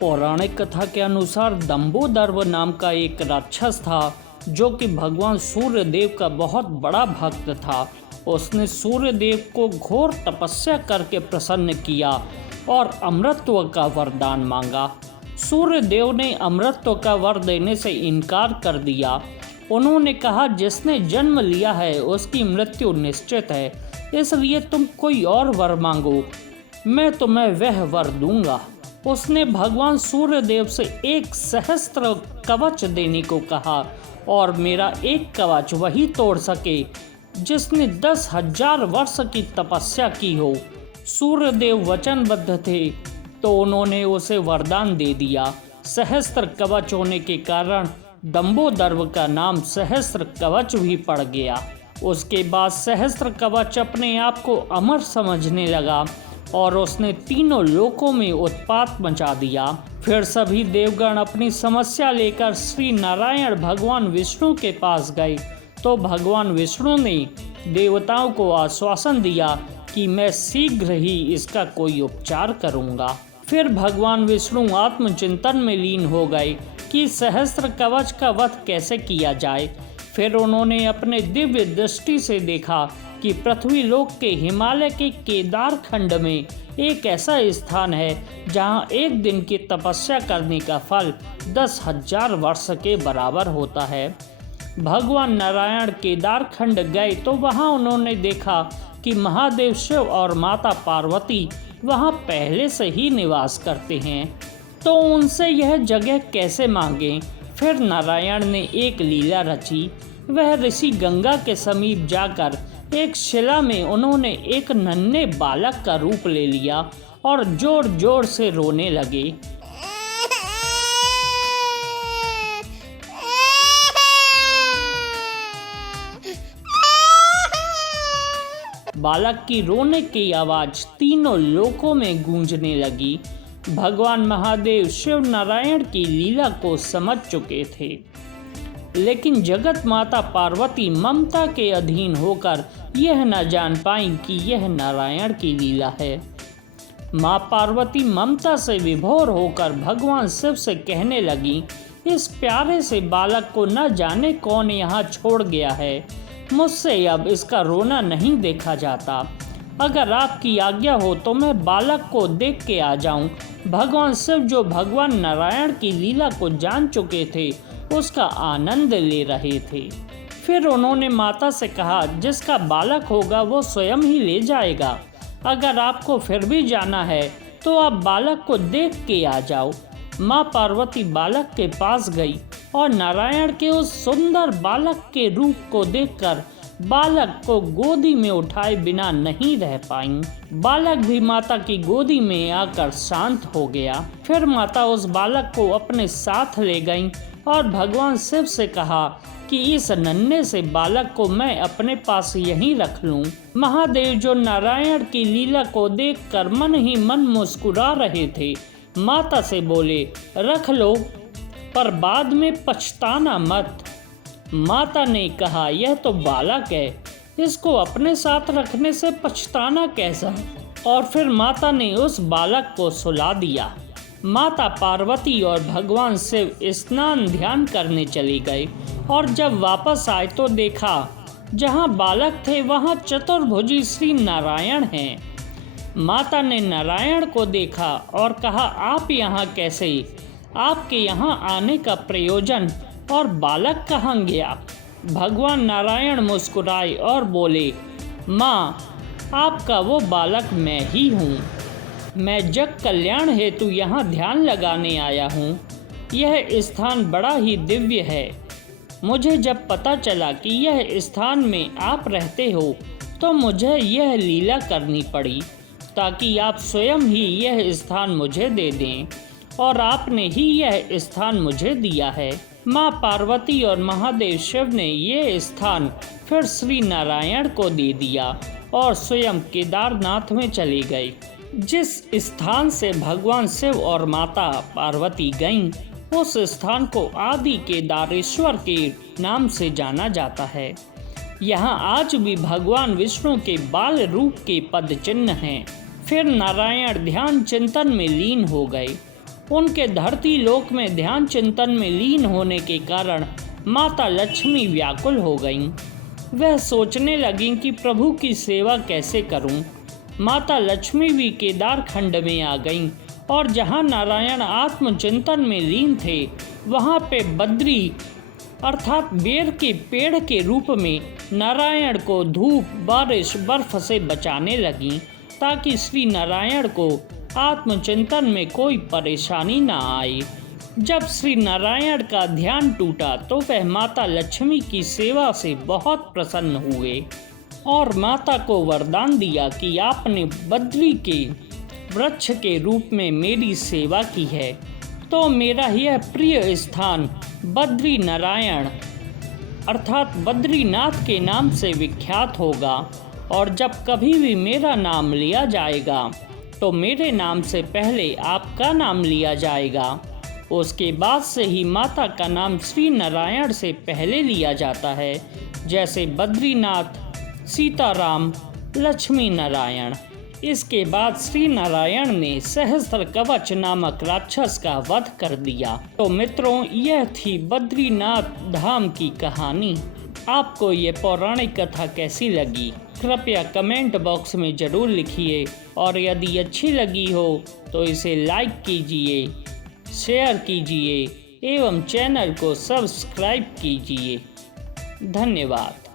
पौराणिक कथा के अनुसार दंबोदर नाम का एक राक्षस था जो कि भगवान सूर्य देव का बहुत बड़ा भक्त था। उसने सूर्य देव को घोर तपस्या करके प्रसन्न किया और अमृतत्व का वरदान मांगा। सूर्य देव ने अमृतत्व का वर देने से इनकार कर दिया। उन्होंने कहा, जिसने जन्म लिया है उसकी मृत्यु निश्चित है, इसलिए तुम कोई और वर मांगो, मैं तुम्हें वह वर दूंगा। उसने भगवान सूर्य देव से एक सहस्त्र कवच देने को कहा और मेरा एक कवच वही तोड़ सके जिसने 10,000 वर्ष की तपस्या की हो। सूर्य देव वचनबद्ध थे तो उन्होंने उसे वरदान दे दिया। सहस्त्र कवच होने के कारण दंबोदर का नाम सहस्त्र कवच भी पड़ गया। उसके बाद सहस्त्र कवच अपने आप को अमर समझने लगा और उसने तीनों लोकों में उत्पात मचा दिया। फिर सभी देवगण अपनी समस्या लेकर श्री नारायण भगवान विष्णु के पास गए तो भगवान विष्णु ने देवताओं को आश्वासन दिया कि मैं शीघ्र ही इसका कोई उपचार करूंगा। फिर भगवान विष्णु आत्मचिंतन में लीन हो गए कि सहस्त्र कवच का वध कैसे किया जाए। फिर उन्होंने अपने दिव्य दृष्टि से देखा कि पृथ्वी लोक के हिमालय के केदार खंड में एक ऐसा स्थान है जहां एक दिन की तपस्या करने का फल 10,000 वर्ष के बराबर होता है। भगवान नारायण केदार खंड गए तो वहां उन्होंने देखा कि महादेव शिव और माता पार्वती वहां पहले से ही निवास करते हैं, तो उनसे यह जगह कैसे मांगे। फिर नारायण ने एक लीला रची। वह ऋषि गंगा के समीप जाकर एक शिला में उन्होंने एक नन्हे बालक का रूप ले लिया और जोर जोर से रोने लगे। बालक की रोने की आवाज तीनों लोकों में गूंजने लगी। भगवान महादेव शिव नारायण की लीला को समझ चुके थे, लेकिन जगत माता पार्वती ममता के अधीन होकर यह न जान पाई कि यह नारायण की लीला है। माँ पार्वती ममता से विभोर होकर भगवान शिव से कहने लगी, इस प्यारे से बालक को न जाने कौन यहाँ छोड़ गया है, मुझसे अब इसका रोना नहीं देखा जाता। अगर आपकी आज्ञा हो तो मैं बालक को देख के आ जाऊं। भगवान शिव जो भगवान नारायण की लीला को जान चुके थे उसका आनंद ले रहे थे। फिर उन्होंने माता से कहा, जिसका बालक होगा वो स्वयं ही ले जाएगा। अगर आपको फिर भी जाना है तो आप बालक को देख के आ जाओ। माँ पार्वती बालक के पास गई और नारायण के उस सुंदर बालक के रूप को देखकर बालक को गोदी में उठाए बिना नहीं रह पाईं। बालक भी माता की गोदी में आकर शांत हो गया। फिर माता उस बालक को अपने साथ ले गईं और भगवान शिव से कहा कि इस नन्हे से बालक को मैं अपने पास यहीं रख लूं। महादेव जो नारायण की लीला को देखकर मन ही मन मुस्कुरा रहे थे, माता से बोले, रख लो पर बाद में पछताना मत। माता ने कहा, यह तो बालक है, इसको अपने साथ रखने से पछताना कैसा। और फिर माता ने उस बालक को सुला दिया। माता पार्वती और भगवान शिव स्नान ध्यान करने चले गए और जब वापस आए तो देखा जहां बालक थे वहां चतुर्भुजी श्री नारायण हैं। माता ने नारायण को देखा और कहा, आप यहाँ कैसे? आपके यहाँ आने का प्रयोजन और बालक कहाँ गया? भगवान नारायण मुस्कुराए और बोले, माँ, आपका वो बालक मैं ही हूँ। मैं जग कल्याण हेतु यहाँ ध्यान लगाने आया हूँ। यह स्थान बड़ा ही दिव्य है। मुझे जब पता चला कि यह स्थान में आप रहते हो तो मुझे यह लीला करनी पड़ी ताकि आप स्वयं ही यह स्थान मुझे दे दें, और आपने ही यह स्थान मुझे दिया है। माँ पार्वती और महादेव शिव ने यह स्थान फिर श्री नारायण को दे दिया और स्वयं केदारनाथ में चले गए। जिस स्थान से भगवान शिव और माता पार्वती गईं, उस स्थान को आदि केदारेश्वर के नाम से जाना जाता है। यहाँ आज भी भगवान विष्णु के बाल रूप के पद चिन्ह हैं। फिर नारायण ध्यान चिंतन में लीन हो गए। उनके धरती लोक में ध्यान चिंतन में लीन होने के कारण माता लक्ष्मी व्याकुल हो गईं। वह सोचने लगीं कि प्रभु की सेवा कैसे करूं। माता लक्ष्मी भी केदार खंड में आ गईं और जहां नारायण आत्मचिंतन में लीन थे वहां पे बद्री अर्थात बेर के पेड़ के रूप में नारायण को धूप, बारिश, बर्फ से बचाने लगीं ताकि श्री नारायण को आत्मचिंतन में कोई परेशानी ना आए। जब श्री नारायण का ध्यान टूटा तो वह माता लक्ष्मी की सेवा से बहुत प्रसन्न हुए और माता को वरदान दिया कि आपने बद्री के वृक्ष के रूप में मेरी सेवा की है तो मेरा यह प्रिय स्थान बद्री नारायण अर्थात बद्रीनाथ के नाम से विख्यात होगा और जब कभी भी मेरा नाम लिया जाएगा तो मेरे नाम से पहले आपका नाम लिया जाएगा। उसके बाद से ही माता का नाम श्री नारायण से पहले लिया जाता है, जैसे बद्रीनाथ, सीताराम, लक्ष्मी नारायण। इसके बाद श्री नारायण ने सहस्त्र कवच नामक राक्षस का वध कर दिया। तो मित्रों, यह थी बद्रीनाथ धाम की कहानी। आपको ये पौराणिक कथा कैसी लगी कृपया कमेंट बॉक्स में ज़रूर लिखिए और यदि अच्छी लगी हो तो इसे लाइक कीजिए, शेयर कीजिए एवं चैनल को सब्सक्राइब कीजिए। धन्यवाद।